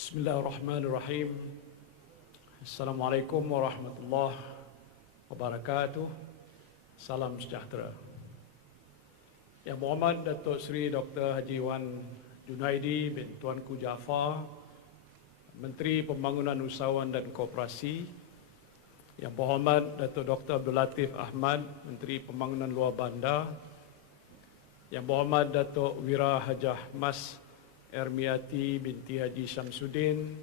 Bismillahirrahmanirrahim. Assalamualaikum warahmatullahi wabarakatuh. Salam sejahtera. Yang Berhormat Datuk Seri Dr. Haji Wan Junaidi bin Tuanku Jaafar, Menteri Pembangunan Usahawan dan Koperasi. Yang Berhormat Datuk Dr. Abdul Latif Ahmad, Menteri Pembangunan Luar Bandar. Yang Berhormat Datuk Wira Hajah Mas Ermiati binti Haji Syamsuddin,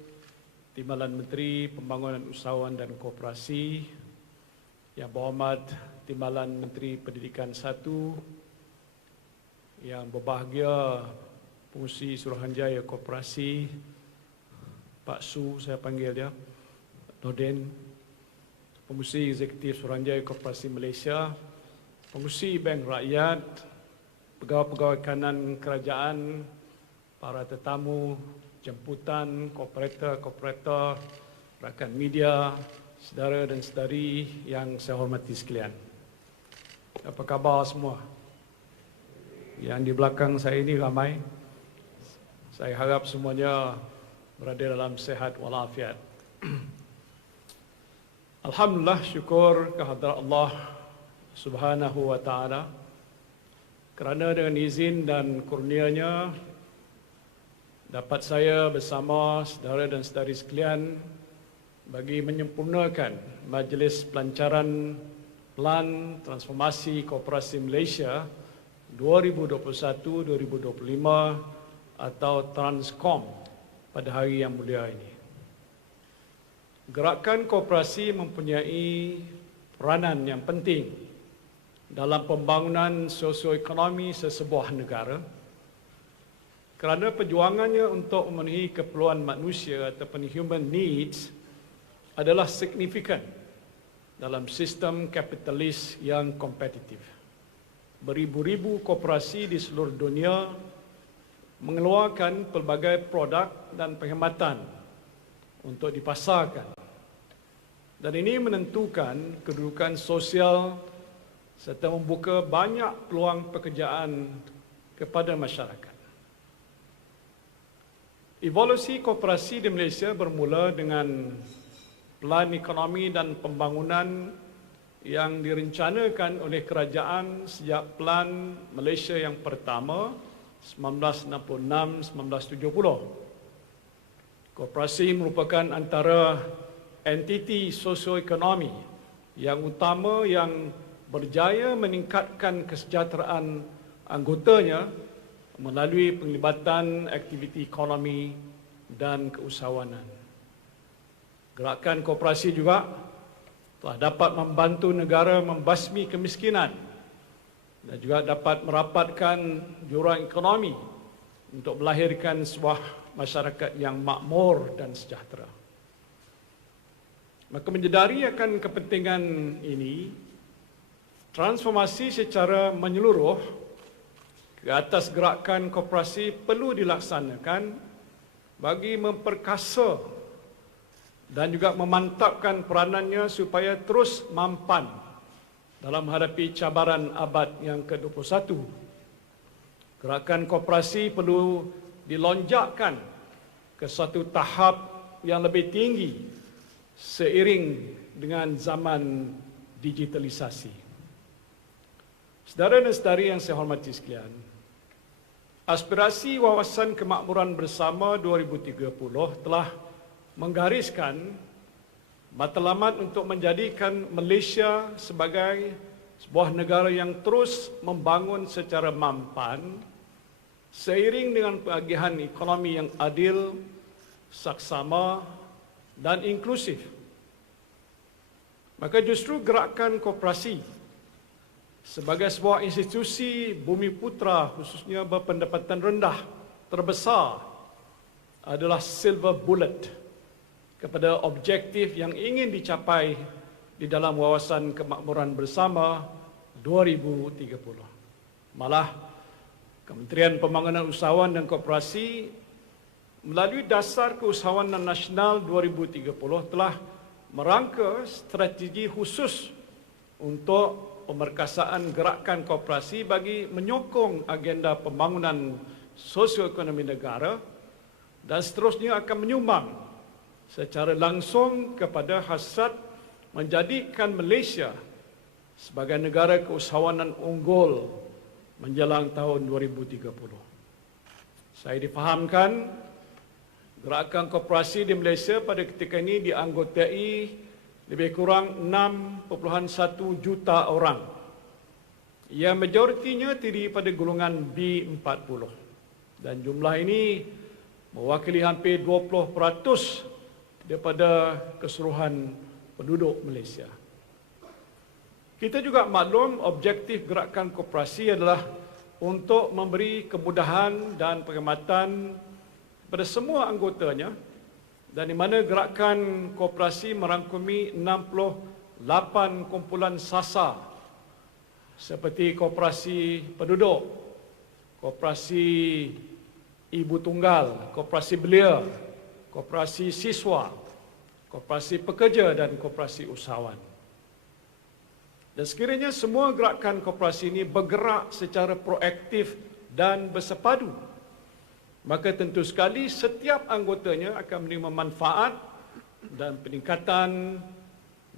Timbalan Menteri Pembangunan Usahawan dan Koperasi. Yang Berhormat Timbalan Menteri Pendidikan 1, yang berbahagia Pengurusi Suruhanjaya Koperasi, Pak Su saya panggil dia, Nordin, Pengurusi Eksekutif Suruhanjaya Koperasi Malaysia, Pengurusi Bank Rakyat, pegawai-pegawai kanan kerajaan, para tetamu, jemputan, kooperator, rakan media, saudara dan saudari yang saya hormati sekalian. Apa khabar semua? Yang di belakang saya ini ramai. Saya harap semuanya berada dalam sihat walafiat. Alhamdulillah, syukur kehadrat Allah Subhanahu wa taala kerana dengan izin dan kurnia-Nya dapat saya bersama saudara dan saudari sekalian bagi menyempurnakan Majlis Pelancaran Pelan Transformasi Koperasi Malaysia 2021-2025 atau Transcom pada hari yang mulia ini. Gerakan koperasi mempunyai peranan yang penting dalam pembangunan sosioekonomi sesebuah negara, kerana perjuangannya untuk memenuhi keperluan manusia ataupun human needs adalah signifikan dalam sistem kapitalis yang kompetitif. Beribu-ribu koperasi di seluruh dunia mengeluarkan pelbagai produk dan perkhidmatan untuk dipasarkan. Dan ini menentukan kedudukan sosial serta membuka banyak peluang pekerjaan kepada masyarakat. Evolusi koperasi di Malaysia bermula dengan Pelan Ekonomi dan Pembangunan yang direncanakan oleh kerajaan sejak Pelan Malaysia yang pertama 1966-1970. Koperasi merupakan antara entiti sosioekonomi yang utama yang berjaya meningkatkan kesejahteraan anggotanya melalui penglibatan aktiviti ekonomi dan keusahawanan. Gerakan koperasi juga telah dapat membantu negara membasmi kemiskinan dan juga dapat merapatkan jurang ekonomi untuk melahirkan sebuah masyarakat yang makmur dan sejahtera. Maka menyedari akan kepentingan ini, transformasi secara menyeluruh ke atas gerakan koperasi perlu dilaksanakan bagi memperkasa dan juga memantapkan peranannya supaya terus mampan dalam menghadapi cabaran abad yang ke-21. Gerakan koperasi perlu dilonjakkan ke satu tahap yang lebih tinggi seiring dengan zaman digitalisasi. Saudara dan saudari yang saya hormati sekalian, aspirasi Wawasan Kemakmuran Bersama 2030 telah menggariskan matlamat untuk menjadikan Malaysia sebagai sebuah negara yang terus membangun secara mampan seiring dengan pengagihan ekonomi yang adil, saksama dan inklusif. Maka justru gerakan koperasi sebagai sebuah institusi bumi putra khususnya berpendapatan rendah terbesar adalah silver bullet kepada objektif yang ingin dicapai di dalam Wawasan Kemakmuran Bersama 2030. Malah Kementerian Pembangunan Usahawan dan Koperasi melalui Dasar Keusahawanan Nasional 2030 telah merangka strategi khusus untuk pemerkasaan gerakan koperasi bagi menyokong agenda pembangunan sosioekonomi negara dan seterusnya akan menyumbang secara langsung kepada hasrat menjadikan Malaysia sebagai negara keusahawanan unggul menjelang tahun 2030. Saya difahamkan gerakan koperasi di Malaysia pada ketika ini dianggotai lebih kurang 6.1 juta orang, yang majoritinya terdiri pada golongan B40, dan jumlah ini mewakili hampir 20% daripada keseluruhan penduduk Malaysia. Kita juga maklum objektif gerakan koperasi adalah untuk memberi kemudahan dan perkhidmatan kepada semua anggotanya, dan di mana gerakan koperasi merangkumi 68 kumpulan sasar seperti koperasi penduduk, koperasi ibu tunggal, koperasi belia, koperasi siswa, koperasi pekerja dan koperasi usahawan. Dan sekiranya semua gerakan koperasi ini bergerak secara proaktif dan bersepadu, maka tentu sekali setiap anggotanya akan menerima manfaat dan peningkatan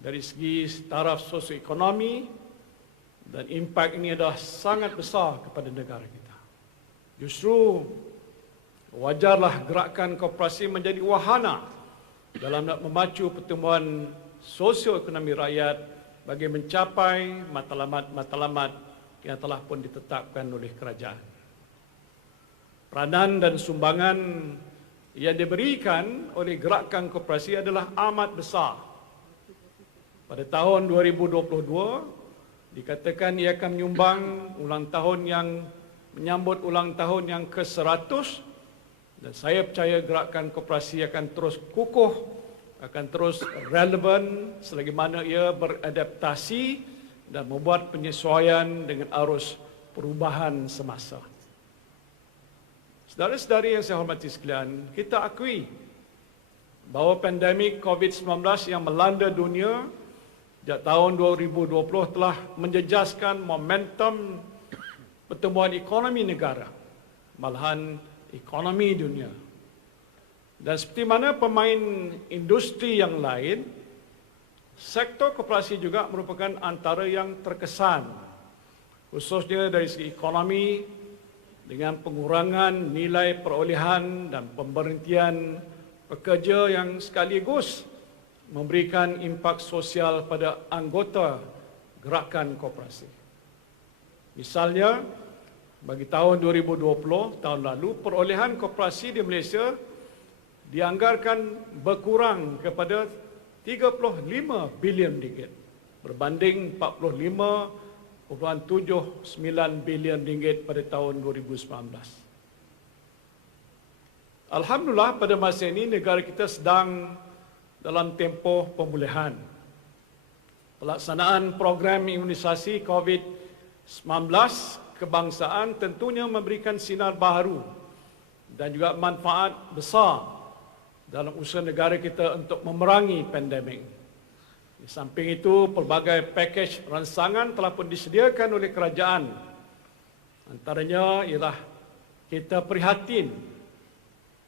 dari segi taraf sosioekonomi, dan impak ini adalah sangat besar kepada negara kita. Justru wajarlah gerakan koperasi menjadi wahana dalam nak memacu pertumbuhan sosioekonomi rakyat bagi mencapai matlamat-matlamat yang telah pun ditetapkan oleh kerajaan. Peranan dan sumbangan yang diberikan oleh gerakan koperasi adalah amat besar. Pada tahun 2022, dikatakan ia akan menyumbang menyambut ulang tahun yang ke-100, dan saya percaya gerakan koperasi akan terus kukuh, akan terus relevan selagi mana ia beradaptasi dan membuat penyesuaian dengan arus perubahan semasa. Saudara-saudari yang saya hormati sekalian, kita akui bahawa pandemik COVID-19 yang melanda dunia sejak tahun 2020 telah menjejaskan momentum pertumbuhan ekonomi negara, malahan ekonomi dunia. Dan seperti mana pemain industri yang lain, sektor koperasi juga merupakan antara yang terkesan, khususnya dari segi ekonomi, dengan pengurangan nilai perolehan dan pemberhentian pekerja yang sekaligus memberikan impak sosial pada anggota gerakan koperasi. Misalnya, bagi tahun 2020, tahun lalu, perolehan koperasi di Malaysia dianggarkan berkurang kepada 35 bilion ringgit berbanding 45.79 bilion ringgit pada tahun 2019. Alhamdulillah, pada masa ini negara kita sedang dalam tempoh pemulihan. Pelaksanaan program imunisasi COVID-19 kebangsaan tentunya memberikan sinar baharu dan juga manfaat besar dalam usaha negara kita untuk memerangi pandemik. Di samping itu, pelbagai pakej ransangan telah pun disediakan oleh kerajaan. Antaranya ialah kita prihatin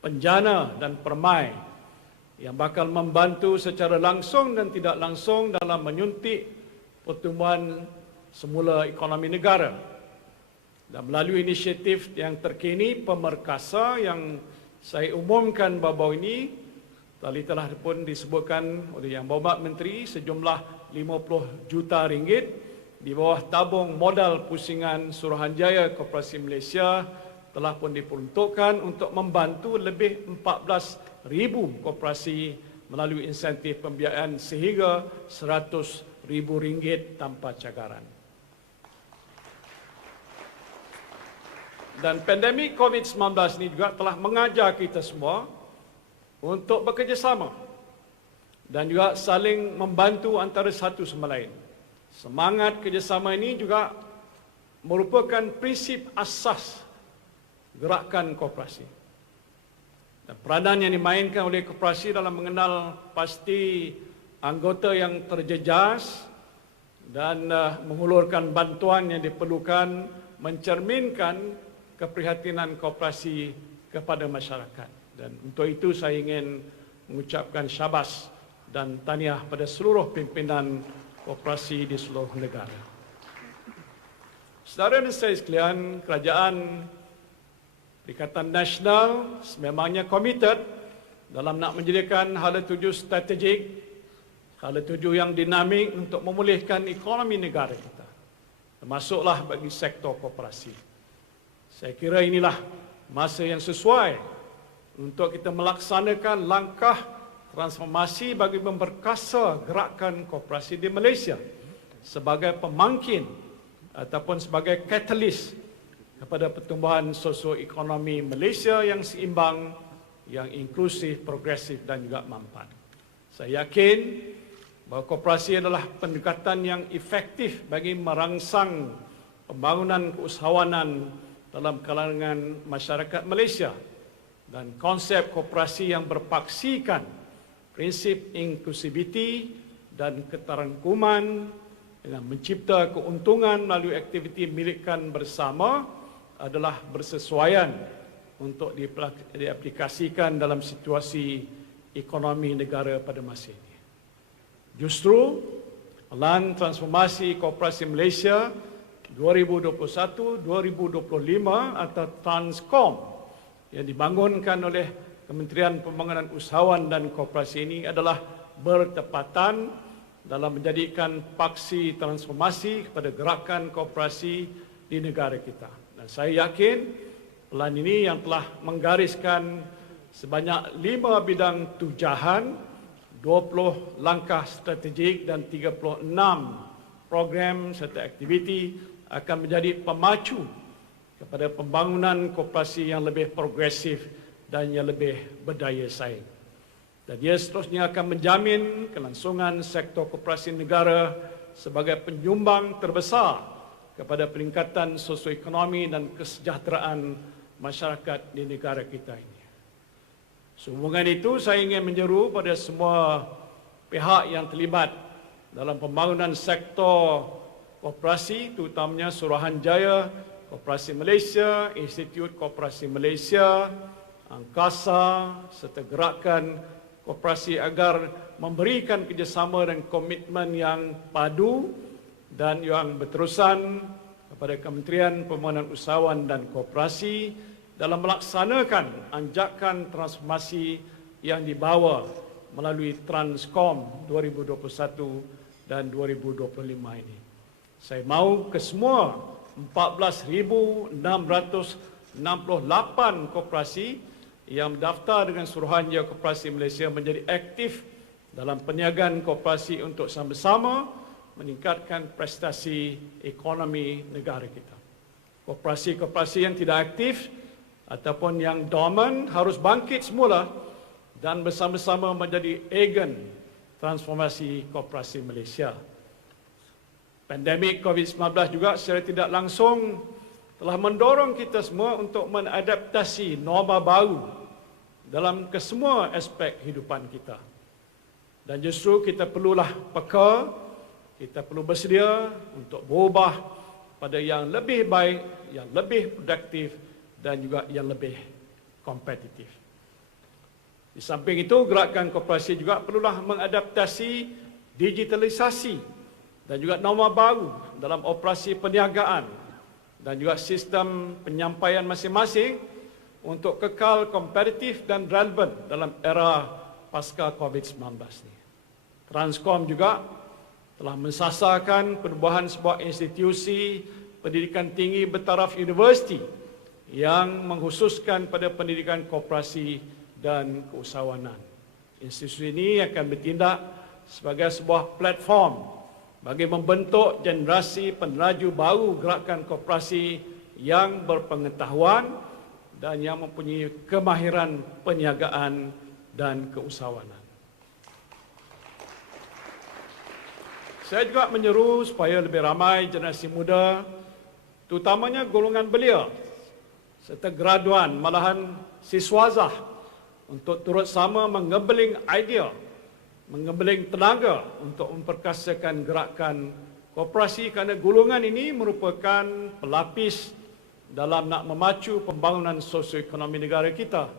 penjana dan permai yang bakal membantu secara langsung dan tidak langsung dalam menyuntik pertumbuhan semula ekonomi negara. Dan melalui inisiatif yang terkini Pemerkasa yang saya umumkan baru-baru ini, tadi telah pun disebutkan oleh Yang Berhormat Menteri, sejumlah 50 juta ringgit di bawah tabung modal pusingan Suruhanjaya Koperasi Malaysia telah pun diperuntukkan untuk membantu lebih 14,000 koperasi melalui insentif pembiayaan sehingga RM100,000 tanpa cagaran. Dan pandemik COVID-19 ini juga telah mengajar kita semua untuk bekerjasama dan juga saling membantu antara satu sama lain. Semangat kerjasama ini juga merupakan prinsip asas gerakan koperasi. Dan peranan yang dimainkan oleh koperasi dalam mengenal pasti anggota yang terjejas dan mengulurkan bantuan yang diperlukan mencerminkan keprihatinan koperasi kepada masyarakat. Dan untuk itu saya ingin mengucapkan syabas dan tahniah pada seluruh pimpinan koperasi di seluruh negara. Saudara dan saya sekalian, Kerajaan Perikatan Nasional sememangnya komited dalam nak menjadikan hala tuju strategik, hala tuju yang dinamik untuk memulihkan ekonomi negara kita, termasuklah bagi sektor koperasi. Saya kira inilah masa yang sesuai untuk kita melaksanakan langkah transformasi bagi memperkasa gerakan koperasi di Malaysia sebagai pemangkin ataupun sebagai katalis kepada pertumbuhan sosioekonomi Malaysia yang seimbang, yang inklusif, progresif dan juga mampan. Saya yakin bahawa koperasi adalah pendekatan yang efektif bagi merangsang pembangunan keusahawanan dalam kalangan masyarakat Malaysia, dan konsep koperasi yang berpaksikan prinsip inklusiviti dan keterangkuman dengan mencipta keuntungan melalui aktiviti milikan bersama adalah bersesuaian untuk diaplikasikan dalam situasi ekonomi negara pada masa ini. Justru, Plan Transformasi Koperasi Malaysia 2021-2025 atau Transcom yang dibangunkan oleh Kementerian Pembangunan Usahawan dan Koperasi ini adalah bertepatan dalam menjadikan paksi transformasi kepada gerakan koperasi di negara kita. Dan saya yakin plan ini yang telah menggariskan sebanyak 5 bidang tujahan, 20 langkah strategik dan 36 program serta aktiviti akan menjadi pemacu kepada pembangunan koperasi yang lebih progresif dan yang lebih berdaya saing. Dan dia seterusnya akan menjamin kelangsungan sektor koperasi negara sebagai penyumbang terbesar kepada peningkatan sosioekonomi dan kesejahteraan masyarakat di negara kita ini. Sehubungan itu, saya ingin menyeru pada semua pihak yang terlibat dalam pembangunan sektor koperasi, terutamanya Suruhanjaya, Koperasi Malaysia, Institut Koperasi Malaysia, Angkasa, serta gerakan koperasi agar memberikan kerjasama dan komitmen yang padu dan yang berterusan kepada Kementerian Pembangunan Usahawan dan Koperasi dalam melaksanakan anjakan transformasi yang dibawa melalui Transcom 2021 dan 2025 ini. Saya mahu kesemua 14,668 koperasi yang mendaftar dengan Suruhanjaya Koperasi Malaysia menjadi aktif dalam perniagaan koperasi untuk sama-sama meningkatkan prestasi ekonomi negara kita. Koperasi-koperasi yang tidak aktif ataupun yang dormant harus bangkit semula dan bersama-sama menjadi agen transformasi koperasi Malaysia. Pandemik COVID-19 juga secara tidak langsung telah mendorong kita semua untuk mengadaptasi norma baru dalam kesemua aspek kehidupan kita. Dan justru kita perlulah peka, kita perlu bersedia untuk berubah pada yang lebih baik, yang lebih produktif dan juga yang lebih kompetitif. Di samping itu, gerakan koperasi juga perlulah mengadaptasi digitalisasi dan juga norma baru dalam operasi perniagaan dan juga sistem penyampaian masing-masing untuk kekal kompetitif dan relevan dalam era pasca COVID-19 ini. Transcom juga telah mensasarkan penubuhan sebuah institusi pendidikan tinggi bertaraf universiti yang mengkhususkan pada pendidikan koperasi dan keusahawanan. Institusi ini akan bertindak sebagai sebuah platform bagi membentuk generasi peneraju baru gerakan koperasi yang berpengetahuan dan yang mempunyai kemahiran perniagaan dan keusahawanan. Saya juga menyeru supaya lebih ramai generasi muda, terutamanya golongan belia, serta graduan, malahan siswazah, untuk turut sama mengembeling idea, mengembeling tenaga untuk memperkasakan gerakan koperasi kerana golongan ini merupakan pelapis dalam nak memacu pembangunan sosioekonomi negara kita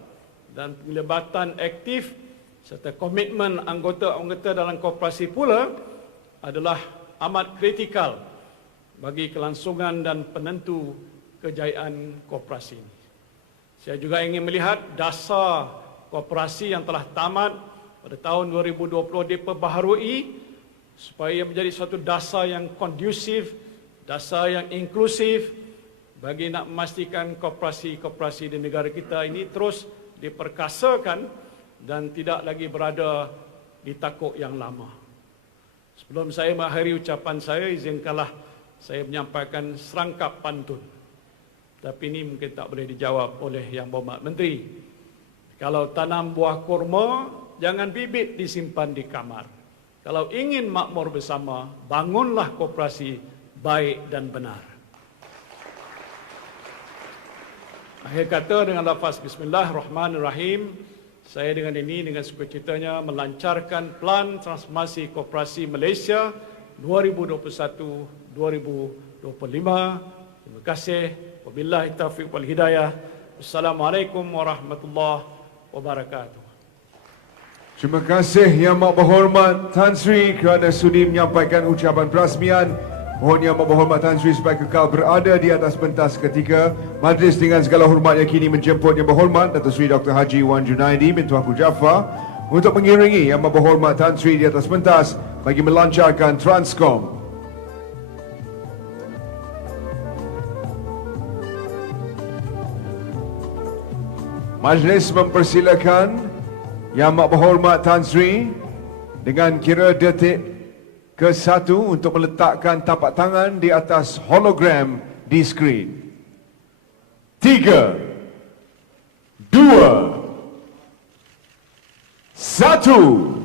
dan penglibatan aktif serta komitmen anggota-anggota dalam koperasi pula adalah amat kritikal bagi kelangsungan dan penentu kejayaan koperasi ini. Saya juga ingin melihat dasar koperasi yang telah tamat pada tahun 2020 diperbaharui supaya menjadi suatu dasar yang kondusif, dasar yang inklusif bagi nak memastikan koperasi-koperasi di negara kita ini terus diperkasakan dan tidak lagi berada di takuk yang lama. Sebelum saya mengakhiri ucapan saya, izinkanlah saya menyampaikan serangkap pantun. Tapi ini mungkin tak boleh dijawab oleh Yang Berhormat Menteri. Kalau tanam buah kurma, jangan bibit disimpan di kamar. Kalau ingin makmur bersama, bangunlah koperasi baik dan benar. Akhir kata dengan lafaz Bismillahirrahmanirrahim, saya dengan sukacitanya melancarkan Plan Transformasi Koperasi Malaysia 2021-2025. Terima kasih. Wabillahi taufiq wal hidayah. Assalamualaikum warahmatullahi wabarakatuh. Terima kasih Yang Berhormat Tan Sri kerana sudi menyampaikan ucapan perasmian. Mohon Yang Berhormat Tan Sri supaya kekal berada di atas pentas ketika majlis dengan segala hormat yang kini menjemput Yang Berhormat Datuk Seri Dr. Haji Wan Junaidi bin Tuanku Jaafar untuk mengiringi Yang Berhormat Tan Sri di atas pentas bagi melancarkan Transcom. Majlis mempersilakan Yang Berhormat Tan Sri dengan kira detik ke-1 untuk meletakkan tapak tangan di atas hologram di skrin. 3, 2, 1.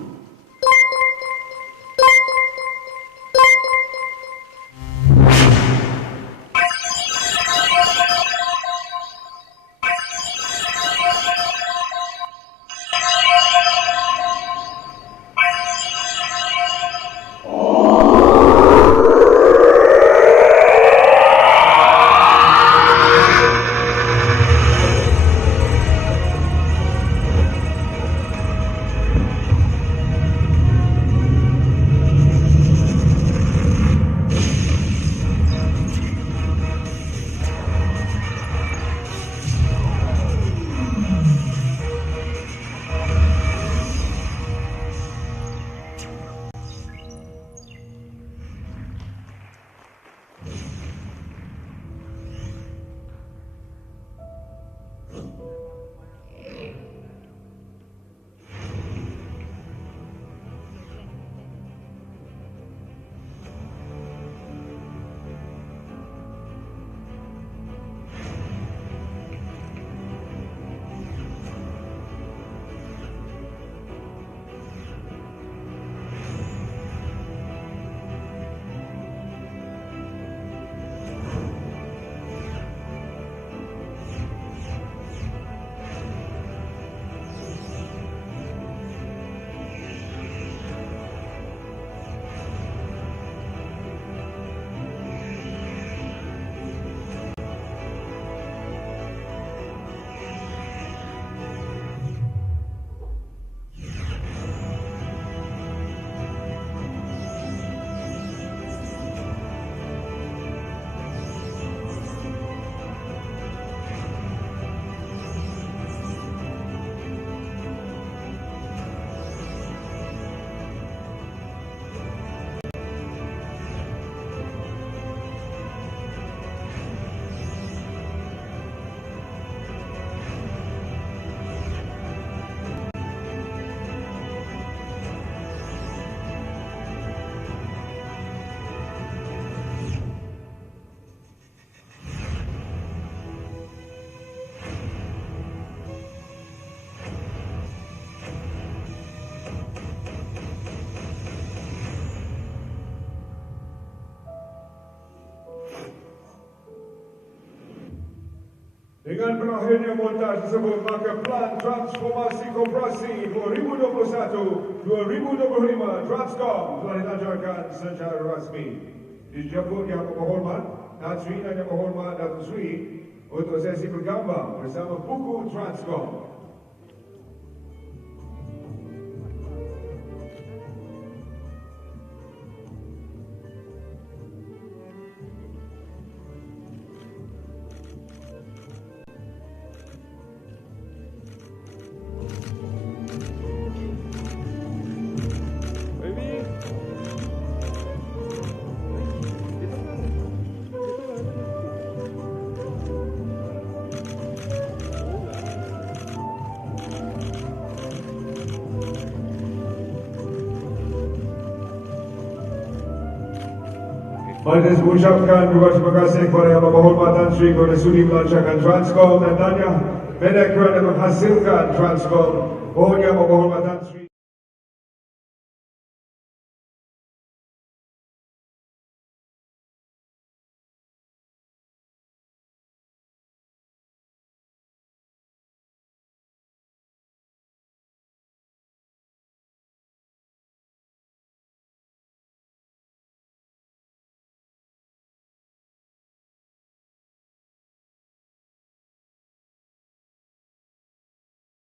Dengan berakhirnya montaj tersebut, maka Plan Transformasi Koperasi 2021-2025 Transcom telah dilancarkan secara rasmi. Dijemput Yang Berhormat Tan Sri dan Yang Berhormat Datuk Sri untuk sesi bergambar bersama buku Transcom. Majlis mengucapkan terima kasih kepada Yang Berhormat Tan Sri kerana sudi melancarkan Transcom dan tanya pendek kerana menghasilkan Transcom. Mohon Yang Berhormat Tan Sri